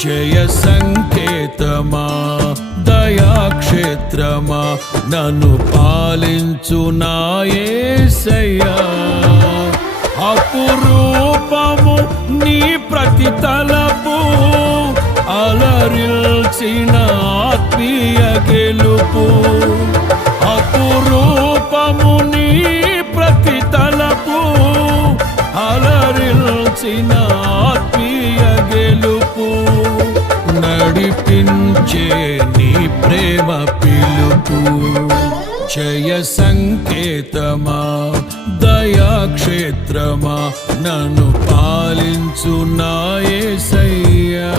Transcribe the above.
జయ సంకేతమా దయాక్షేత్రమా నన్ను పాలించు నా యేసయ్యా అపురూపము నీ ప్రతి తలపు అలరిల్చిన ఆత్మీయ గెలుపు అపురూపము నీ ప్రతి తలపు అలరిల్చిన ఆత్మీయ గెలుపు నడిపించే నీ ప్రేమ పిలుపు జయ సంకేతమా దయాక్షేత్రమా నన్ను పాలించు నా యేసయ్యా